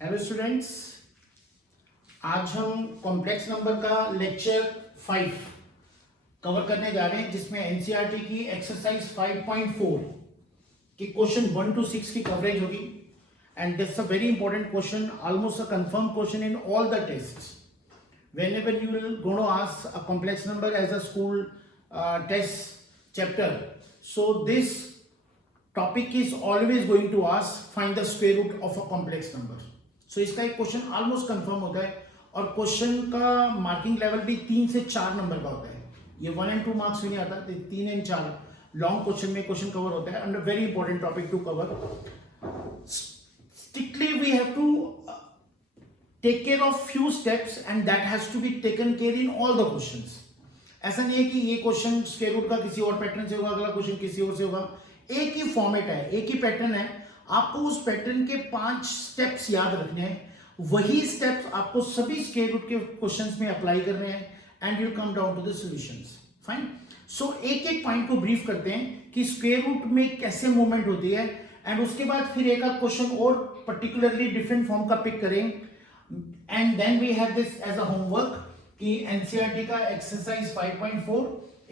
Hello students, आज हम complex number का लेक्चर 5 कवर करने जा रहे हैं, जिसमें एनसीईआरटी की एक्सरसाइज 5.4 की क्वेश्चन 1 to 6 की कवरेज होगी। And this a very important question, almost a confirm question in all the tests. whenever you will going to ask a complex number as a school test chapter, so this topic is always going to ask find the square root of a complex number. So इसका एक question almost confirm होता है और question का marking level भी 3 से 4 number का होता है। ये 1 and 2 मार्क्स में नहीं आता, 3 and 4 लॉन्ग क्वेश्चन में क्वेश्चन कवर होता है। Under very important topic to cover. Strictly we have to take care of few steps and that has to be taken care in all the questions. ऐसा नहीं है कि ये question square root का किसी और पैटर्न से होगा, अगला क्वेश्चन किसी और से होगा। एक ही फॉर्मेट है, एक ही पैटर्न है, आपको उस पैटर्न के 5 स्टेप्स याद रखने हैं। वही स्टेप्स आपको सभी स्क्वायर रूट के क्वेश्चंस में अप्लाई करने हैं and you come down to the solutions. Fine. So एक एक पॉइंट को ब्रीफ करते हैं कि स्क्वायर रूट में कैसे मूवमेंट होती है एंड उसके बाद फिर एक आध क्वेश्चन और पर्टिकुलरली डिफरेंट फॉर्म का पिक करेंगे। And then we have this as a homework कि NCERT का exercise 5.4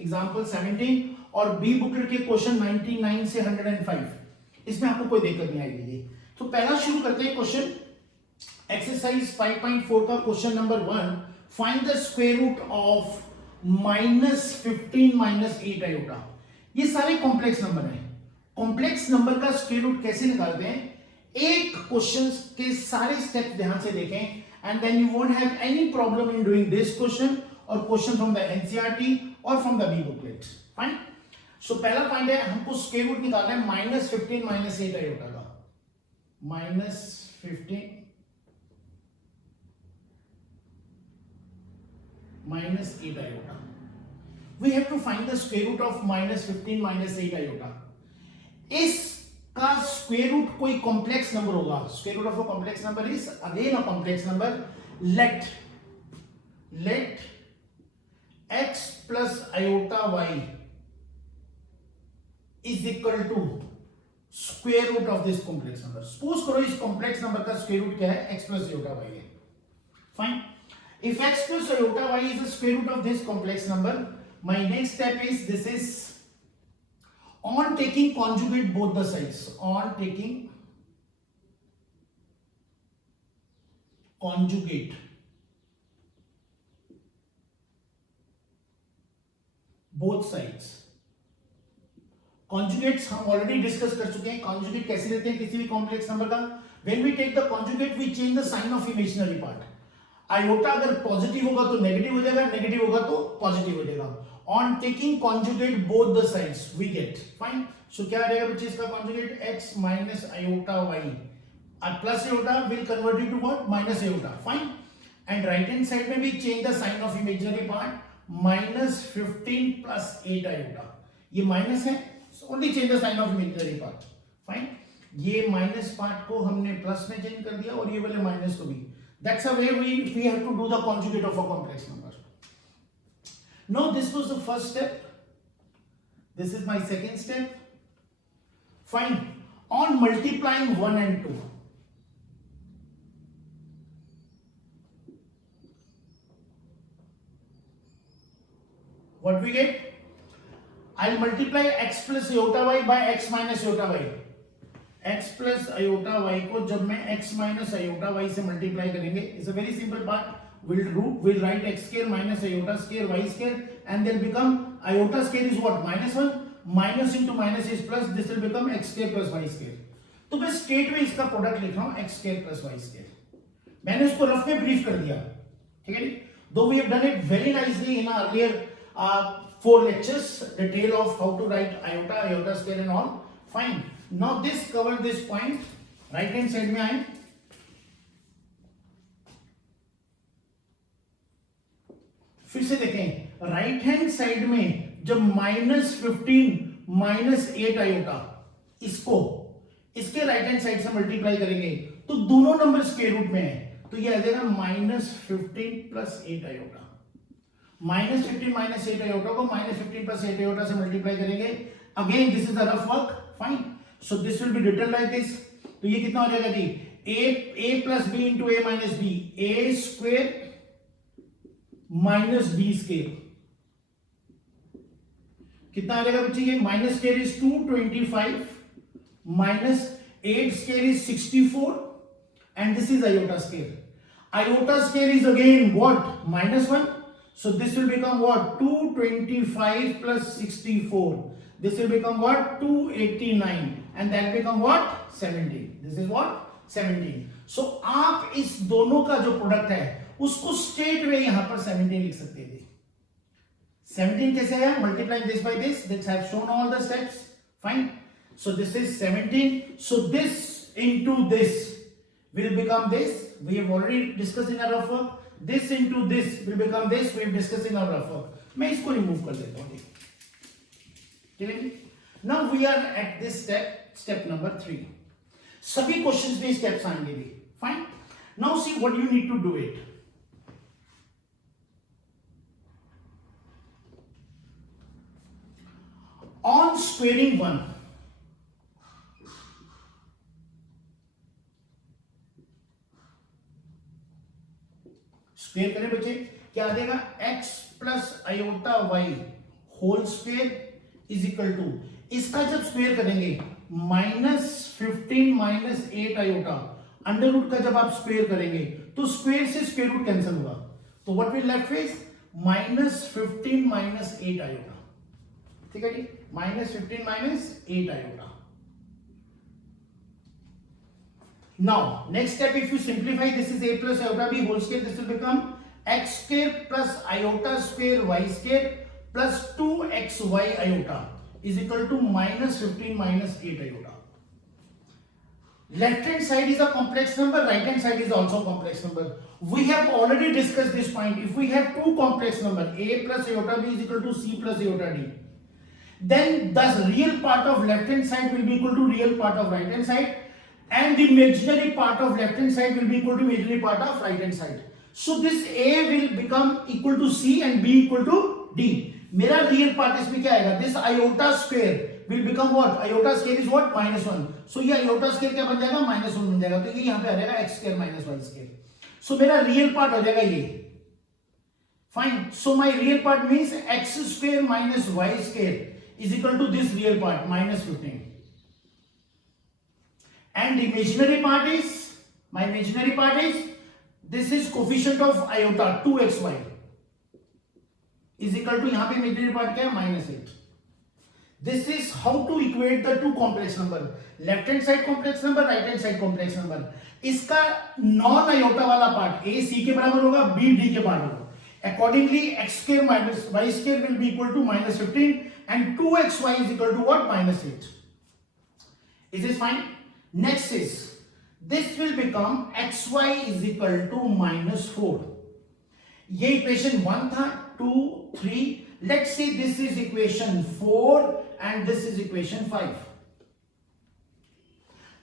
example 17 और B बुकलेट के क्वेश्चन 99 से 105, इसमें आपको कोई दिक्कत नहीं आएगी। तो पहला शुरू करते हैं क्वेश्चन एक्सरसाइज 5.4 का question number 1, find the square root of -15 - 8 iota. ये सारे कॉम्प्लेक्स नंबर हैं। कॉम्प्लेक्स नंबर का स्क्वायर रूट कैसे निकालते हैं, एक क्वेश्चन के सारे स्टेप्स ध्यान से देखें and then you won't have any problem in doing this question or question from the NCERT or from the B booklet. Fine. So पहला पॉइंट है, हमको स्क्वायर रूट निकालना है -15 - 8 आयोटा का। -15 - 8 iota. We have to find the square root of -15 - 8 iota. इस का square root कोई complex number होगा। Square root of a complex number is again a complex number. Let x plus iota y is equal to square root of this complex number. Suppose करो इस complex number का square root क्या है, x plus iota y है। Fine. If x plus iota y is the square root of this complex number, my next step is this is on taking conjugate both the sides, on taking conjugate both sides। conjugates हम already discuss कर चुके हैं। conjugate कैसे लेते हैं किसी भी complex number का, when we take the conjugate we change the sign of imaginary part। Iota अगर पॉजिटिव होगा तो नेगेटिव हो जाएगा, नेगेटिव होगा तो पॉजिटिव हो जाएगा। On taking conjugate both the sides we get fine। So क्या रहेगा बच्चे इसका conjugate, x minus iota y और plus iota will convert it to what, minus iota। fine। and right hand side में भी change the sign of imaginary part, -15 plus 8 iota। ये minus है, so only change the sign of imaginary part। fine। ये minus part को हमने plus में change कर दिया और ये वाले माइनस को भी। That's a way we have to do the conjugate of a complex number। Now this was the first step, this is my second step। Fine। on multiplying 1 and 2, what we get, I'll multiply x plus iota y by x minus iota y। x plus iota y को जब मैं x minus iota y से multiply करेंगे, it's a very simple part. we'll write x square minus iota square y square and then become iota square is what, -1, minus into minus is plus, this will become x square plus y square। तो मैं straight में इसका product लिख रहा हूं x square plus y square। मैंने उसको rough में ब्रीफ कर दिया, ठीक है। Though we have done it very nicely in earlier 4 lectures, detail of how to write iota square and all। fine। now this cover this point, right hand side में आए, फिर से देखें राइट हैंड साइड में जब -15 - 8 iota इसको इसके right hand side से मल्टीप्लाई करेंगे तो दोनों नंबर स्क्वायर रूट में है, तो ये आ जाएगा -15 + 8 आयोटा। -15 - 8 आयोटा को -15 + 8 आयोटा से मल्टीप्लाई करेंगे। Again this is the rough work. Fine. So this will be written like this. तो ये कितना हो जाएगा जी, a plus b into a minus b, a square minus b square कितना आ जाएगा बच्चे? ये minus square is 225 minus 8 square is 64 and this is iota square. Iota square is again what? -1. So this will become what? 225 plus 64. This will become what? 289 and that become what? 17. This is what? 17. So आप इस दोनों का जो product है उसको straight way यहां पर 17 लिख सकते हैं. 17 कैसे है? Multiplying this by this. Let's have shown all the steps. Fine. So this is 17. So this into this will become this. We have already discussed in our rough work. This into this will become this. We have discussed in our rough work. मैं इसको remove कर देता हूँ. ठीक है? Now we are at this step number 3. सभी questions में steps आएंगे भी. Fine. Now see what you need to do it. On squaring 1, square करें बच्चे, क्या आ जाएगा? x plus iota Y whole square is equal to, इसका जब स्क्वेयर करेंगे -15 माइनस 8 आयोटा, अंडर रूट का जब आप स्क्वेयर करेंगे तो स्क्वेयर से स्क्वेयर रूट कैंसिल होगा, तो what will left is -15 minus 8 iota. ठीक है जी, -15 minus 8 iota. Now next step, if you simplify, this is a plus iota b whole square, this will become x square plus iota square y square plus 2xy iota is equal to -15 minus 8 iota. Left hand side is a complex number, right hand side is also a complex number. We have already discussed this point. If we have two complex number, a plus iota b is equal to c plus iota d, then the real part of left hand side will be equal to real part of right hand side, and the imaginary part of left hand side will be equal to imaginary part of right hand side. So this a will become equal to c and b equal to d. मेरा real part इसमें क्या आएगा? This iota square will become what? Iota square is what? -1. So ये iota square क्या बन जाएगा? -1 बन जाएगा. तो ये यहाँ पे आ जाएगा x square minus y square. So मेरा real part हो जाएगा ये. Fine. So my real part means x square minus y square is equal to this real part -15. And imaginary part is, my imaginary part is, this is coefficient of iota 2xy is equal to, यहाँ पे imaginary part क्या है? -8. This is how to equate the two complex number, left hand side complex number, right hand side complex number. इसका non iota वाला part a c के बराबर होगा, b d के बराबर होगा. Accordingly, x square minus y square will be equal to -15 and 2xy is equal to what? -8. Is this fine? Next is, this will become xy is equal to -4. ये equation 1 था, 2, 3. Let's say this is equation 4 and this is equation 5.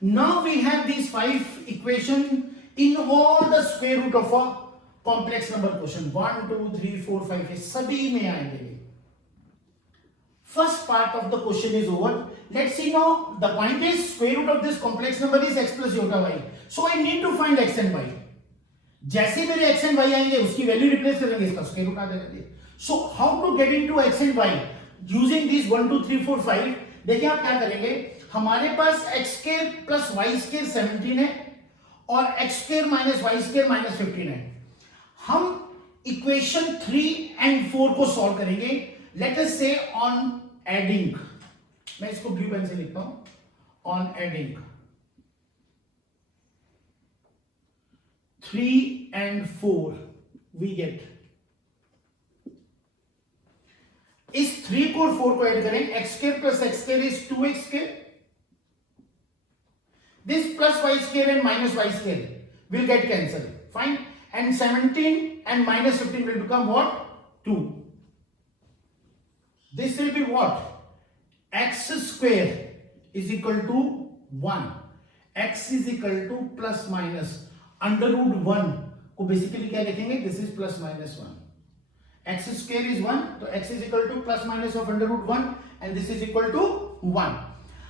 Now we have these 5 equation in all the square root of a complex number question. 1, 2, 3, 4, 5 ये सभी में आएंगे. First part of the question is over. Let's see now. The point is, square root of this complex number is x plus iota y. So I need to find x and y. जैसे मेरे x and y आएंगे उसकी value replace करेंगे, इसका square root आ जाएगा. So how to get into x and y using these 1, 2, 3, 4, 5? देखिए आप क्या करेंगे. हमारे पास x square plus y square 17 है और x square minus y square -15 है. हम इक्वेशन 3 and 4 को सॉल्व करेंगे. Let us say on adding, मैं इसको ब्लू पेन से लिखता हूं. On adding 3 and 4 we get, इस 3 को और 4 को ऐड करें. x square plus x square is 2x square. This plus y square and minus y square will get cancelled. Fine. And 17 and -15 will become what? 2. This will be what? X square is equal to 1. X is equal to plus minus under root 1 को basically क्या लिखेंगे? This is plus minus 1. X square is 1, so x is equal to plus minus of under root 1 and this is equal to 1.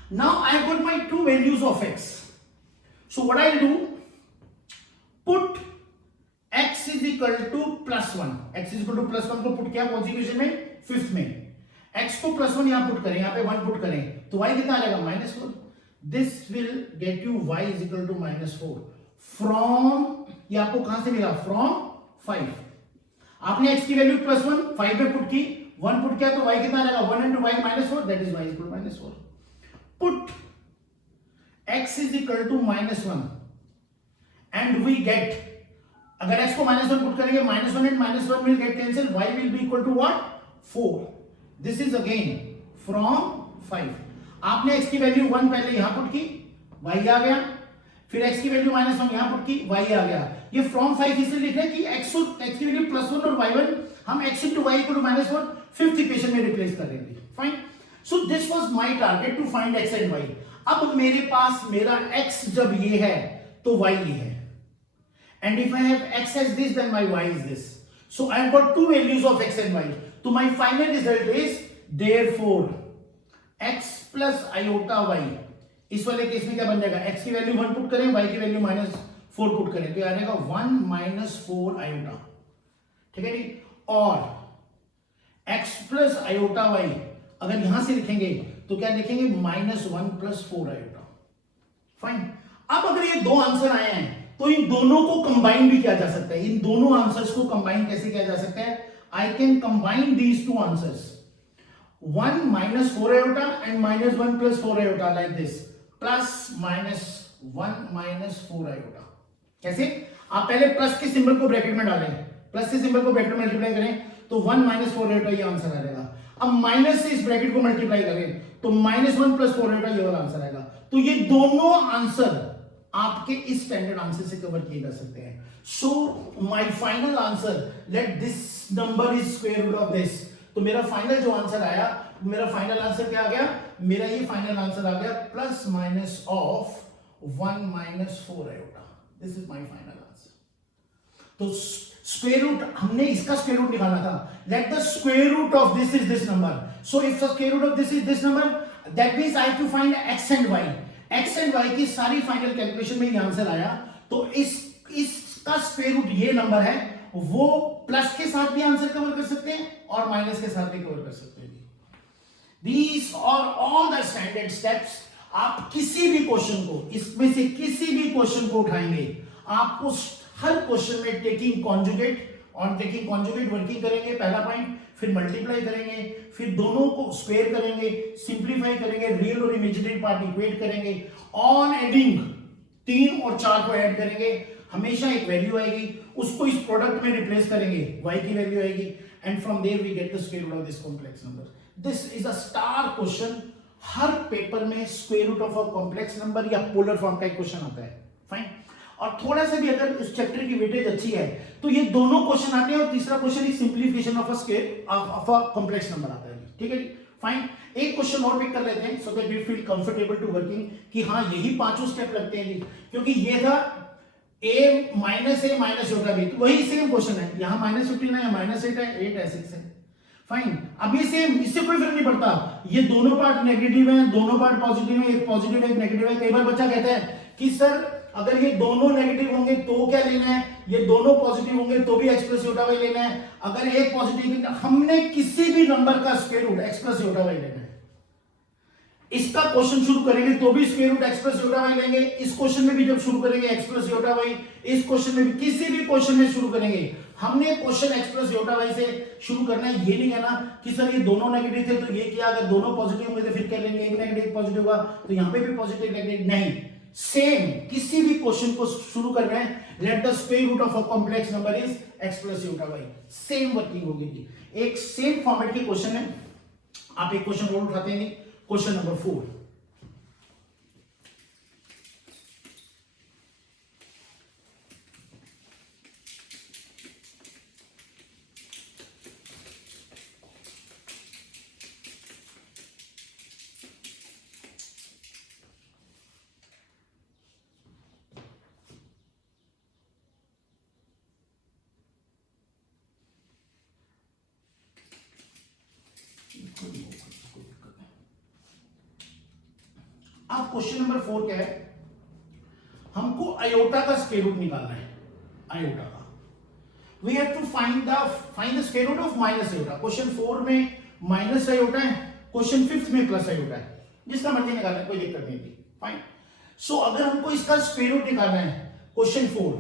Now I have got my two values of x. So what I'll do, put x is equal to +1, x is equal to +1 को put किया कौन सी equation में, fifth में, x को +1 यहां put करें, यहां पे 1 पुट करें तो y कितना आ जाएगा -4. This will get you y is equal to -4 from, ये आपको कहां से मिला, फ्रॉम 5. आपने x की वैल्यू +1 5 में पुट की, 1 पुट किया तो y कितना आ जाएगा, 1 into y -4, that is y is equal to -4. Put x is equal to -1 and we get, अगर x को -1 पुट करेंगे -1 and -1 will get cancel, y will be equal to what, 4. This is again from 5. आपने x की value 1 पहले यहां put की, y आ गया, फिर x की वैल्यू -1 यहां पुट की, y आ गया. ये फ्रॉम 5 इसलिए लिख रहे हैं कि x की वैल्यू +1 और y1 हम x into y equal to -4 fifth equation में रिप्लेस कर देंगे. Fine. So this was my target to find x and y. अब मेरे पास मेरा x जब ये है तो y ये है. And if I have x as this, then my y is this. So I have got two values of x and y. So my final result is therefore x plus iota y. इस वाले case में क्या बन जाएगा, x की value 1 put करें, y की value -4 put करें तो आ जाएगा 1 - 4 iota. ठीक है जी. और x plus iota y अगर यहां से लिखेंगे तो क्या लिखेंगे, -1 + 4 iota. फाइन. अब अगर ये दो आंसर आए हैं तो इन दोनों को कंबाइन भी किया जा सकता है. इन दोनों आंसर्स को कंबाइन कैसे किया जा सकता है, I can combine these two answers, 1 - 4 iota and -1 + 4 iota like this, +-1 - 4 iota. कैसे, आप पहले प्लस के सिंबल को ब्रैकेट में डालें, प्लस के सिंबल को ब्रैकेट में मल्टीप्लाई करें तो 1 - 4 iota ये आंसर आ जाएगा. अब माइनस से इस ब्रैकेट को मल्टीप्लाई करें तो -1 + 4 iota ये वाला आंसर आएगा. तो ये दोनों आंसर आपके इस स्टैंडर्ड आंसर से कवर किए जा सकते हैं. So my final answer, let this number is square root of this. तो मेरा फाइनल जो आंसर आया, मेरा फाइनल आंसर क्या आ गया, मेरा ये फाइनल आंसर आ गया +- of 1 - 4 iota. This is my final answer. तो स्क्वायर रूट, हमने इसका स्क्वायर रूट निकालना था. Let the square root of this is this number. So if the square root of this is this number, that means I have to find x and y. x and y की सारी final calculation में ये answer आया. तो इसका square root ये number है, वो प्लस के साथ भी आंसर कवर कर सकते हैं और माइनस के साथ भी कवर कर सकते हैं. These are all the standard steps. आप किसी भी क्वेश्चन को, इसमें से किसी भी क्वेश्चन को उठाएंगे, आपको हर क्वेश्चन में taking conjugate, on taking conjugate working करेंगे, पहला पॉइंट, फिर मल्टीप्लाई करेंगे, फिर दोनों को स्क्वायर करेंगे, सिंप्लीफाई करेंगे, रियल और इमेजिनरी पार्ट इक्वेट करेंगे, ऑन एडिंग 3 और 4 को ऐड करेंगे, हमेशा एक वैल्यू आएगी, उसको इस प्रोडक्ट में रिप्लेस करेंगे, y की वैल्यू आएगी, and from there we get the square root of this complex number. This is a star question. हर पेपर में square root of a complex number या पोलर फॉर्म का एक क्वेश्चन आता है. फाइन. और थोड़ा सा भी अगर इस चैप्टर की वेटेज अच्छी है तो ये दोनों क्वेश्चन आते हैं, और तीसरा question is simplification of a square of a complex number आता है. ठीक है जी. फाइन. एक क्वेश्चन और पिक कर लेते हैं so that we feel comfortable to working कि हाँ यही पांचों स्टेप लगते हैं जी, क्योंकि ये था a - छोटा b, तो वही सेम क्वेश्चन है. यहाँ -15 है, -8 है, 8 है, 6 है. फाइन. अब ये सेम, इससे कोई फर्क नहीं पड़ता, ये दोनों पार्ट नेगेटिव हैं, दोनों पार्ट पॉजिटिव है, एक पॉजिटिव है एक नेगेटिव है. कई बार बच्चा कहता है कि सर अगर ये दोनों नेगेटिव होंगे तो क्या लेना है, ये दोनों पॉजिटिव होंगे तो भी x + छोटा y लेना है, अगर एक पॉजिटिव, हमने किसी भी नंबर का स्क्वायर रूट x + छोटा y लेना है. इसका क्वेश्चन शुरू करेंगे तो भी स्क्वायर रूट x + छोटा y लेंगे, इस क्वेश्चन में भी जब शुरू करेंगे x + छोटा y, इस क्वेश्चन में भी, किसी भी क्वेश्चन में शुरू करेंगे, हमने क्वेश्चन x + छोटा y से शुरू करना है. ये नहीं कहना कि सर ये दोनों नेगेटिव थे तो ये किया, अगर दोनों पॉजिटिव होंगे तो फिर क्या लेंगे, एक नेगेटिव पॉजिटिव होगा तो यहां पे भी पॉजिटिव नेगेटिव. नहीं, सेम किसी भी क्वेश्चन को शुरू कर रहे हैं, let the square root of a complex number is x + छोटा y. सेम वर्किंग होगी. एक सेम फॉर्मेट के क्वेश्चन है. आप एक क्वेश्चन और उठाते हैं, क्वेश्चन नंबर 4. अब क्वेश्चन नंबर 4 क्या है, हमको आयोटा का स्क्वायर रूट निकालना है. आयोटा का। We have to find the square root of minus iota. Question 4 में माइनस आयोटा है, क्वेश्चन 5 में प्लस आयोटा है, जिसका मर्जी निकालना है, कोई दिक्कत नहीं थी। फाइन। सो अगर हमको इसका स्क्वायर रूट निकालना है, question 4,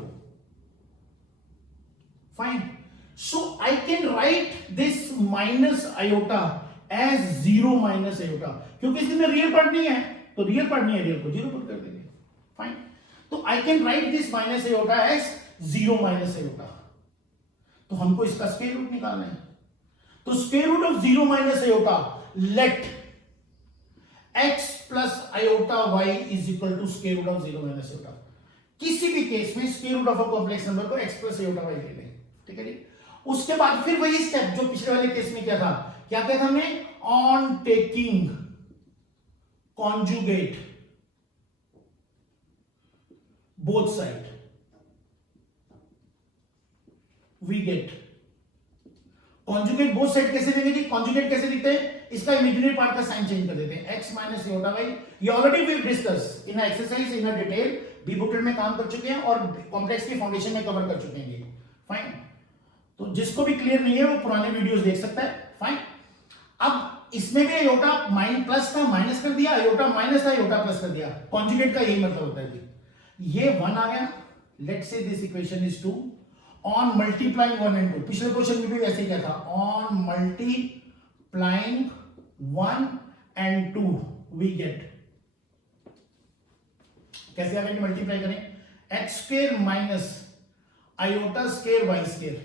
fine, so I can write this minus iota as 0 minus iota, क्योंकि इसमें रियल पार्ट नहीं है, तो रियल पार्ट नहीं है, रियल को 0 पुट कर देंगे। फाइन। तो I can write this minus iota as 0 minus iota. तो हमको इसका स्क्वायर रूट निकालना है। तो square root of 0 minus iota, let x plus iota y is equal to square root of 0 minus iota. किसी भी केस में square root of a complex number को x प्लस आयोटा y ले लें, ठीक है जी। उसके बाद फिर वही स्टेप जो पिछले वाले केस में क्या था, क्या था हमने, on taking conjugate both side we get. Conjugate both side कैसे देंगे जी, कॉन्जुगेट कैसे लिखते हैं, इसका इमेजिनरी पार्ट का साइन चेंज कर देते हैं, x माइनस आयोटा y। ये already we discuss in exercise in detail, B booklet में काम कर चुके हैं और कॉम्प्लेक्स की फाउंडेशन में कवर कर चुके हैं। फाइन। तो जिसको भी क्लियर नहीं है वो पुराने वीडियोस देख सकता है। फाइन। अब इसमें भी आयोटा प्लस था, माइनस कर दिया, आयोटा माइनस था, आयोटा प्लस कर दिया। कॉन्जुगेट का यही मतलब होता है जी। ये 1 आ गया, let's say this equation is 2 on multiplying 1 and 2। पिछले क्वेश्चन में भी वैसे ही क्या था, on multiplying 1 and 2 we get. कैसे आगे मल्टीप्लाई करें, X square minus iota square Y square.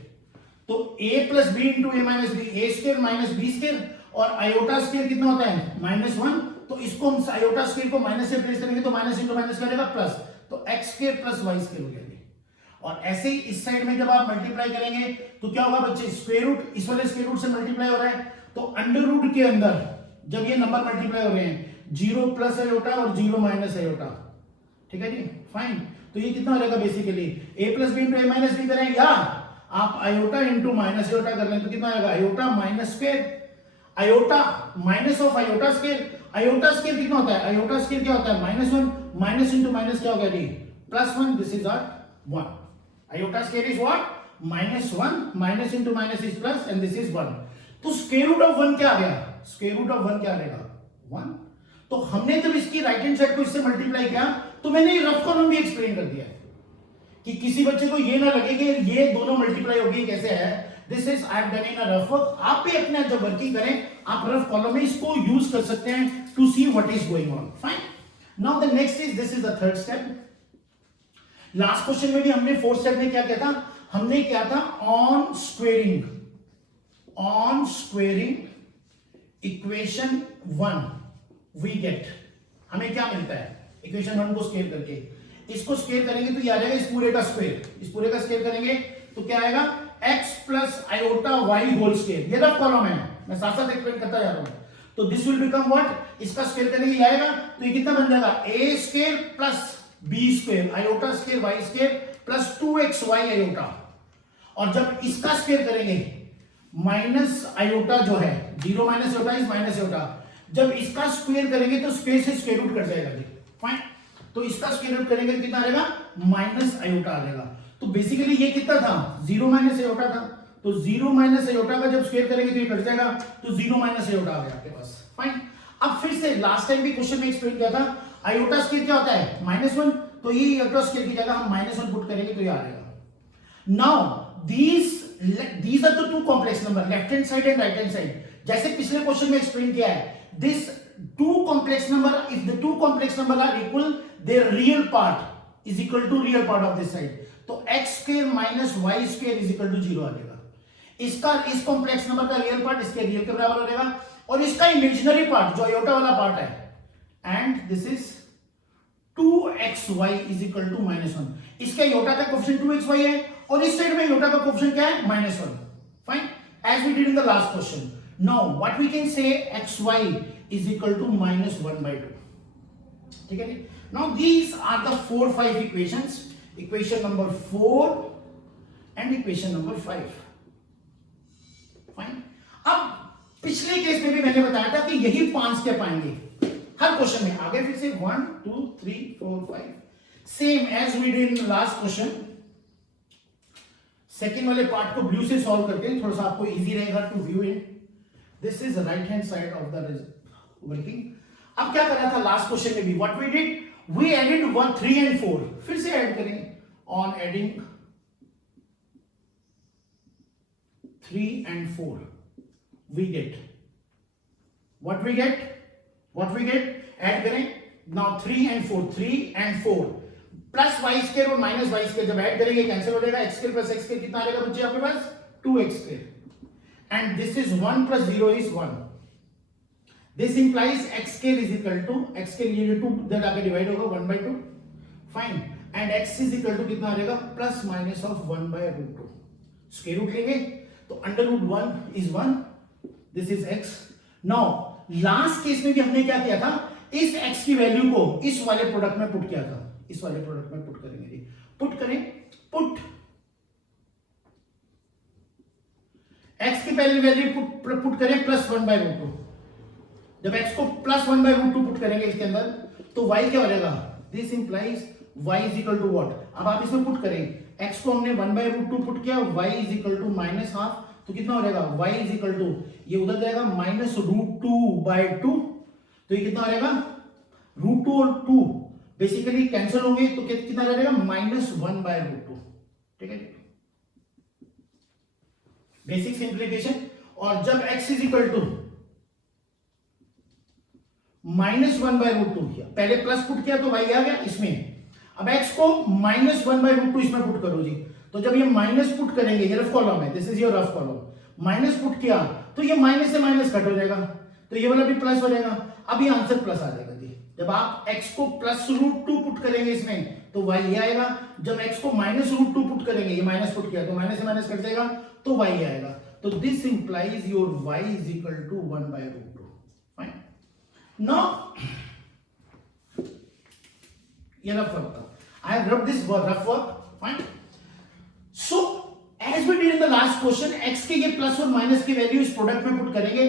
तो a plus B into A minus B, A square minus B square, और आयोटा स्क्वायर कितना होता है, -1। तो इसको हम आयोटा स्क्वायर को माइनस से रिप्लेस करेंगे तो माइनस इंटू माइनस करेगा प्लस, तो X square plus Y square हो जाएगा। और ऐसे ही इस साइड में जब आप मल्टीप्लाई करेंगे तो क्या होगा बच्चे, स्क्वायर रूट इस वाले स्क्वायर रूट से मल्टीप्लाई हो रहा है, तो अंडर रूट के अंदर जब ये नंबर मल्टीप्लाई हो रहे हैं, 0 प्लस आयोटा और 0 माइनस आयोटा, ठीक है जी। फाइन। तो ये कितना हो जाएगा basically, a plus B into A minus B करें, या आप आयोटा इंटू माइनस आयोटा कर लें तो कितना आएगा, iota minus square, iota minus of iota square. Iota square कितना होता है, आयोटा स्क्वायर क्या होता है, -1, माइनस इंटू माइनस क्या हो गया जी, +1, this is R 1। Iota square is what, -1, minus into minus is plus and this is 1। तो स्क्वायर रूट ऑफ 1 क्या आ गया, स्क्वायर रूट ऑफ 1 क्या आ जाएगा, 1। तो हमने जब इसकी राइट हैंड साइड को इससे मल्टीप्लाई किया तो मैंने ये रफ कॉलम भी एक्सप्लेन कर दिया है कि किसी बच्चे को ये ना लगे कि ये दोनों मल्टीप्लाई हो गई कैसे है। This is I have done in a rough work. आप भी अपना जब वर्किंग करें आप रफ कॉलम में इसको यूज कर सकते हैं to see what is going on. Fine. Now the next is, this is the third step. Last question में भी हमने फोर्थ स्टेप में क्या किया था, हमने क्या था, on squaring equation 1 we get. हमें क्या मिलता है, इक्वेशन 1 को स्क्वायर करके, इसको स्क्वायर करेंगे तो ये आ जाएगा इस पूरे का स्क्वायर, इस पूरे का स्क्वायर करेंगे तो क्या आएगा, x plus iota y whole square. ये रफ कॉलम है, मैं साथ साथ एक्सप्लेन करता जा रहा हूं। तो दिस विल बिकम व्हाट, इसका स्क्वायर करेंगे ये आएगा, तो ये कितना बन जाएगा, a square plus b square iota square y square plus 2xy iota. और जब इसका स्क्वायर करेंगे माइनस आयोटा जो है, 0 minus iota is minus iota, जब इसका स्क्वायर करेंगे तो स्क्वायर से स्क्वायर रूट कट जाएगा जी। फाइन। तो इसका स्क्वायर रूट करेंगे तो कितना आ जाएगा, माइनस आयोटा आ जाएगा। तो बेसिकली ये कितना था, 0 माइनस आयोटा था, तो 0 माइनस आयोटा का जब स्क्वायर करेंगे तो ये कट जाएगा, तो 0 माइनस आयोटा आ गया आपके पास। फाइन। अब फिर से लास्ट टाइम भी क्वेश्चन में एक्सप्लेन किया था, आयोटा स्क्वायर क्या होता है, -1, तो ये आयोटा स्क्वायर की जगह हम -1 पुट करेंगे तो ये आ जाएगा। Now these are the two complex number, left hand side and right hand side. जैसे पिछले क्वेश्चन में एक्सप्लेन किया है, this two complex number, if the two complex number are equal, their real part is equal to real part of this side, तो x square minus y square is equal to 0 आ जाएगा। इसका इस complex number का real part इसके real के बराबर हो जाएगा, और इसका इमेजिनरी पार्ट जो आयोटा वाला पार्ट है, and this is 2xy is equal to -1। इसका आयोटा का कोएफिशिएंट 2xy है और इस साइड में आयोटा का कोएफिशिएंट क्या है, -1। Fine, as we did in the last question. Now what we can say, xy is equal to -1/2। ठीक है जी। Now these are the 4-5 equations, equation number 4 and equation number 5। Fine. अब पिछले case में भी मैंने बताया था कि यही 5 स्टेप आएंगे हर क्वेश्चन में। आगे फिर से 1 2 3 4 5 same as we did in last question. Second वाले पार्ट को ब्लू से सॉल्व करके थोड़ा सा आपको इजी रहेगा to view in. This is right hand side of the working. अब क्या कर रहा था लास्ट क्वेश्चन में भी, what we did, we added 1 3 and 4. फिर से ऐड करेंगे. On adding 3 and 4 we get what we get add करें. now 3 and 4 plus Y square और माइनस वाई स्क्वायर जब ऐड करेंगे कैंसिल हो जाएगा. X square plus X square कितना आ जाएगा बच्चे आपके पास, 2x square. And this is 1 plus 0 is 1. This implies X square is equal to X square ये 2 इधर आके डिवाइड होगा 1/2. Fine. And X is equal to कितना आ जाएगा, plus minus of 1/√2. Square root लेंगे तो under root 1 is 1. This is x. Now last case में भी हमने क्या किया था, इस x की वैल्यू को इस वाले प्रोडक्ट में पुट किया था. इस वाले प्रोडक्ट में पुट करेंगे. पुट करें. पुट x की पहली वैल्यू पुट करें प्लस 1/√2. जब x को प्लस 1/√2 पुट करेंगे इसके अंदर तो y क्या हो जाएगा, this implies y is equal to what. अब आप इसमें पुट करें, x को हमने 1/√2 पुट किया, y is equal to minus half. तो कितना हो जाएगा, y इज इक्वल टू ये उधर जाएगा -√2/2. तो ये कितना आ जाएगा, √2 और 2 बेसिकली कैंसिल होंगे तो कितना आ जाएगा, -1/√2. ठीक है, बेसिक सिंप्लीफिकेशन. और जब x इज इक्वल टू -1/√2, पहले प्लस पुट किया तो y आ गया इसमें. अब x को -1/√2 इसमें पुट करो जी. तो जब ये माइनस पुट करेंगे, ये रफ कॉलम है, this is your rough column. Minus put किया तो ये माइनस से माइनस कट हो जाएगा, तो ये वाला भी प्लस हो जाएगा. अब ये आंसर प्लस आ जाएगा जी. जब आप x को +√2 पुट करेंगे इसमें तो y ये आएगा. जब x को -√2 पुट करेंगे, ये माइनस पुट किया तो माइनस से माइनस कट जाएगा तो y आएगा. तो this implies your y is equal to 1/√2. Fine. Now ये रफ वर्क था. I have rubbed this rough work. Fine. So as we did in the last question, x के ये plus और minus की वैल्यू इस product में put करेंगे.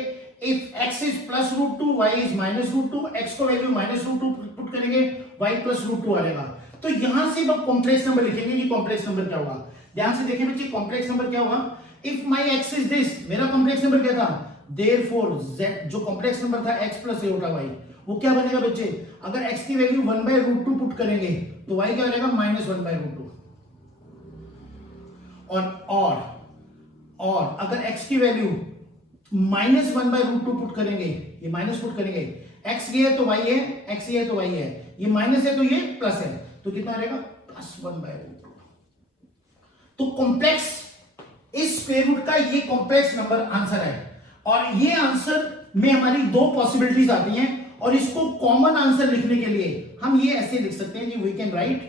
If x is +√2, y is -√2, x को वैल्यू -√2 पुट करेंगे, y +√2 आ जाएगा. तो यहां से अब कॉम्प्लेक्स नंबर लिखेंगे कि कॉम्प्लेक्स नंबर क्या होगा. ध्यान से देखिए बच्चे, कॉम्प्लेक्स नंबर क्या होगा. If my x is this, मेरा कॉम्प्लेक्स नंबर क्या था, therefore z जो कॉम्प्लेक्स नंबर था x + a/y वो क्या बनेगा बच्चे, अगर x की वैल्यू 1/√2 पुट करेंगे तो y क्या बनेगा, -1/√2. और अगर x की वैल्यू -1/√2 पुट करेंगे, ये माइनस पुट करेंगे, x ये है तो y है, x ये है तो y है, ये माइनस है तो ये प्लस है, तो कितना रहेगा, +1/√2. तो कॉम्प्लेक्स इस स्क्वायर रूट का ये कॉम्प्लेक्स नंबर आंसर है. और ये आंसर में हमारी दो पॉसिबिलिटीज आती हैं, और इसको कॉमन आंसर लिखने के लिए हम ये ऐसे लिख सकते हैं कि वी कैन राइट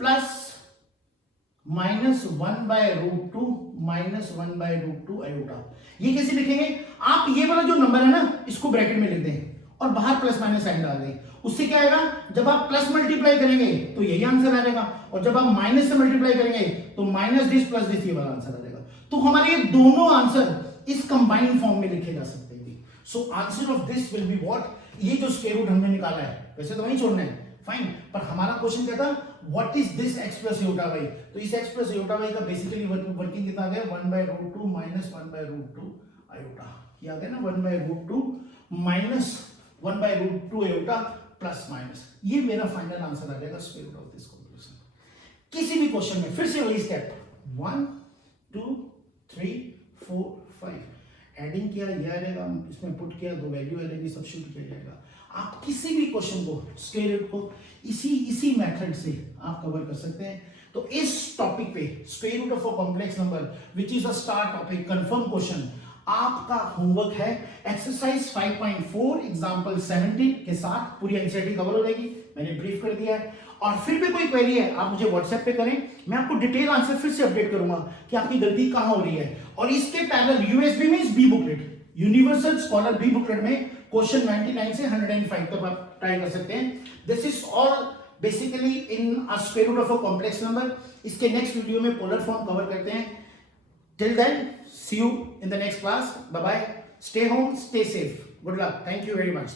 +-1/√2 -1/√2 आयोटा. ये कैसे लिखेंगे, आप ये वाला जो नंबर है ना इसको ब्रैकेट में लिख दें और बाहर प्लस माइनस साइन डाल दें. उससे क्या आएगा, जब आप प्लस मल्टीप्लाई करेंगे तो यही आंसर आ जाएगा, और जब आप माइनस से मल्टीप्लाई करेंगे तो -this + this ये वाला आंसर आ जाएगा. तो हमारे ये दोनों आंसर इस कंबाइंड फॉर्म में लिखे जा सकते हैं. So answer of this will be what, ये जो स्क्वायर रूट हमने निकाला है वैसे तो वही छोड़ना है, फाइन, पर हमारा क्वेश्चन क्या था, what is this x + a/y. तो इस x + a/y का बेसिकली वर्किंग कितना आ गया, 1/√2 -1/√2 आयोटा. ये आ गया ना, 1/√2 -1/√2 आयोटा प्लस माइनस. ये मेरा फाइनल आंसर आ जाएगा square root of this complex. किसी भी क्वेश्चन में फिर से वही स्टेप, 1 2 3 4 5 एडिंग किया, यह आ जाएगा, इसमें पुट किया, दो वैल्यू आ जाएगी, सब्स्टिट्यूट किया जाएगा. आप किसी भी क्वेश्चन को स्क्वायर रूट को इसी मेथड से आप कवर कर सकते हैं. तो इस टॉपिक पे square root of a complex number which is a star topic, confirm question, आपका होमवर्क है एक्सरसाइज 5.4 एग्जांपल 17 के साथ पूरी एनसीईआरटी कवर हो जाएगी. मैंने ब्रीफ कर दिया है. और फिर भी कोई क्वेरी है आप मुझे व्हाट्सएप पे करें, मैं आपको डिटेल आंसर फिर से अपडेट करूंगा कि आपकी गलती कहां हो रही है. और इसके parallel USB means B booklet, universal scholar B booklet में क्वेश्चन 99 से 105 तक आप ट्राई कर सकते हैं. This is all basically in a square root of a complex number. इसके नेक्स्ट वीडियो में पोलर फॉर्म कवर करते हैं. Till then see you in the next class. Bye bye. Stay home, stay safe. Good luck. Thank you very much.